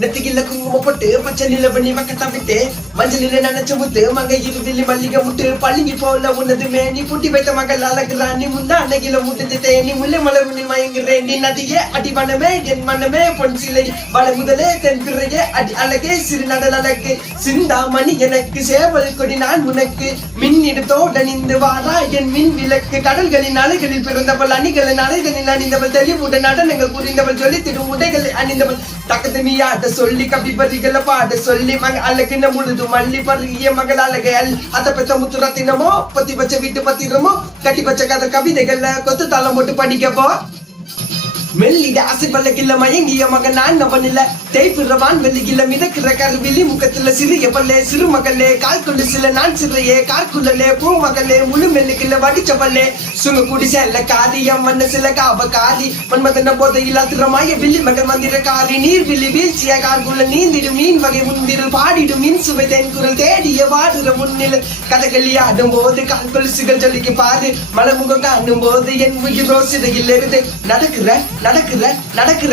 நெத்திக்கில குங்கும போட்டு பச்சை நில பண்ணி வக்க தப்பிட்டு மஞ்சள் நில நினைச்ச முத்து மங்கை இருவில்லி மல்லிகை முட்டு பள்ளிக்கு போல உன்னதுமே நீ பூட்டி வைத்த மகள் அழகுறா நீ முந்தா அன்னைக்கில முட்டுத்தே நீ முல்லை மலர் முன்னி மயங்குறேன் நீ நதியே அடி மனமே என் மனமே பொன் சிலை வள முதலே தென் பிறையே அடி அழகே சிறு நடல் அழகு சிந்தாமணி எனக்கு சேவல் கொடி நான் உனக்கு மின்னிடத்தோட நின்று வாரா என் மின் விளக்கு கடல்களின் அலைகளில் பிறந்தவள் அணிகளின் அலைகளில் அணிந்தவள் தெளிவுடன் நடனங்கள் புரிந்தவள் ஜொலித்திடும் உடைகளை அணிந்தவள் தக்கத்து நீ ஆட்ட சொல்லி கபி பறிகளை பாட சொல்லி மக அழகின முழுது மல்லி பருகிய மகள் அழகை அத பெற்ற முத்துரத்தினமோ பத்தி பச்சை வீட்டு பத்திரமோ கட்டி பச்சை கதை கவிதைகள்ல கொத்து தலை போட்டு படிக்கப்போ மெல்லிட அசைப்பல்ல கில்ல மயங்கிய மகன் நான் அவன் இல்ல தேய்பிறவான் வெள்ளிகில்ல மிதக்கிற கருவிலி முகத்துல சிறிய பல்லே சிறு மகளே கால் கொண்டு சில நான் சிறையே கார்குள்ளலே பூ மகளே முழு மெல்லுக்கில்ல வடிச்ச பல்லே சுங்க குடிசல்ல காரியம் மண்ண சில காவ காரி மன்மதன போதையில் அதிரமாய வில்லி மகன் மந்திர காரி நீர் வில்லி வீழ்ச்சிய கார்குள்ள நீந்திடும் மீன் வகை முன்பிரில் பாடிடும் மின் சுவை தென் குரல் தேடிய வாடுற முன்னில் கதகளி ஆடும் போது கால் கொலுசுகள் ஜொலிக்கு பாரு மலமுகம் காணும் போது என் உயிர் ரோசிதையில் இருந்து நடக்கிற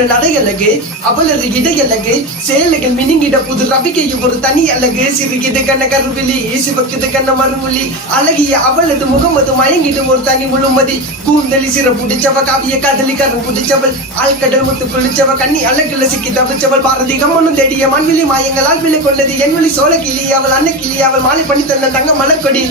நடையழகு அவளது இடையழகு சேலைகள் மினுங்கிட புது ரவிக்கையும் ஒரு தனி அழகு சிறுகிது கண்ண கருவிலி சிவக்குது கண்ண மறுமொழி அழகிய அவளது முகமது மயங்கிடும் ஒரு தனி முழுமதி கூந்தலி சிற புடிச்சவ காவிய காதலி கரு புடிச்சவள் ஆழ்கடல் முத்து குளிச்சவ கண்ணி அழகுல சிக்கி தவிச்சவள் பாரதிகம் ஒன்னும் தேடிய மண்வெளி மாயங்களால் விலை கொண்டது என் வழி சோழ கிளி அவள் அன்ன கிளி அவள் மாலை பண்ணி தந்த தங்க மலர்கொடி